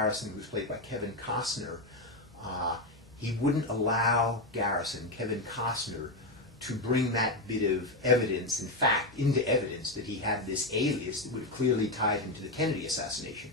Garrison, who was played by Kevin Costner, he wouldn't allow Kevin Costner, to bring that bit of evidence, in fact, into evidence that he had this alias that would have clearly tied him to the Kennedy assassination.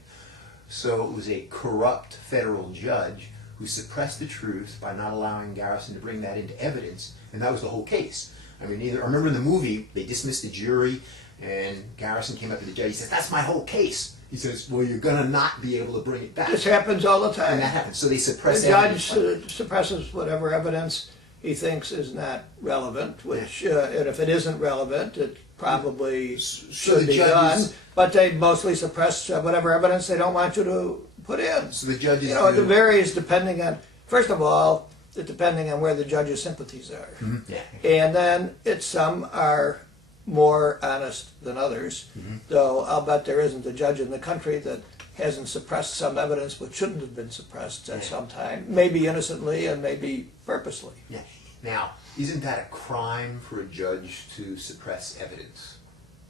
So it was a corrupt federal judge who suppressed the truth by not allowing Garrison to bring that into evidence, and that was the whole case. I mean, I remember in the movie, they dismissed the jury, and Garrison came up to the judge, he says, "That's my whole case." He says, "Well, you're going to not be able to bring it back." This happens all the time. And that happens. So they suppress the evidence. judge suppresses whatever evidence he thinks is not relevant, which, and if it isn't relevant, it probably should be done. But they mostly suppress whatever evidence they don't want you to put in. So the judges, it varies depending on, first of all, depending on where the judge's sympathies are. Mm-hmm. Yeah. And then some are more honest than others, though I'll bet there isn't a judge in the country that hasn't suppressed some evidence which shouldn't have been suppressed at some time, maybe innocently and maybe purposely. Yeah. Now, isn't that a crime for a judge to suppress evidence?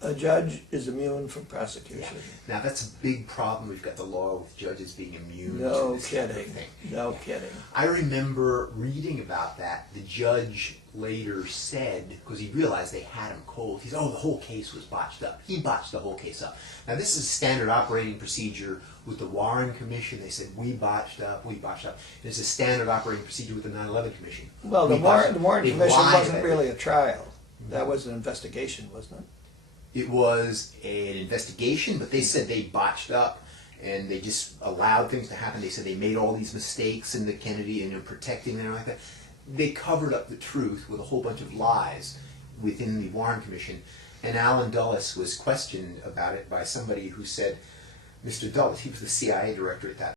A judge is immune from prosecution. Yeah. Now, that's a big problem. We've got the law with judges being immune to this kidding. kind of thing. No kidding. I remember reading about that. The judge later said, because he realized they had him cold, he said, "Oh, the whole case was botched up." He botched the whole case up. Now, this is standard operating procedure with the Warren Commission. They said, we botched up. And it's a standard operating procedure with the 9/11 Commission. Well, the Warren Commission wasn't really a trial. That was an investigation, wasn't it? It was an investigation, but they said they botched up and they just allowed things to happen. They said they made all these mistakes in the Kennedy and protecting them and like that. They covered up the truth with a whole bunch of lies within the Warren Commission. And Alan Dulles was questioned about it by somebody who said, Mr. Dulles, he was the CIA director at that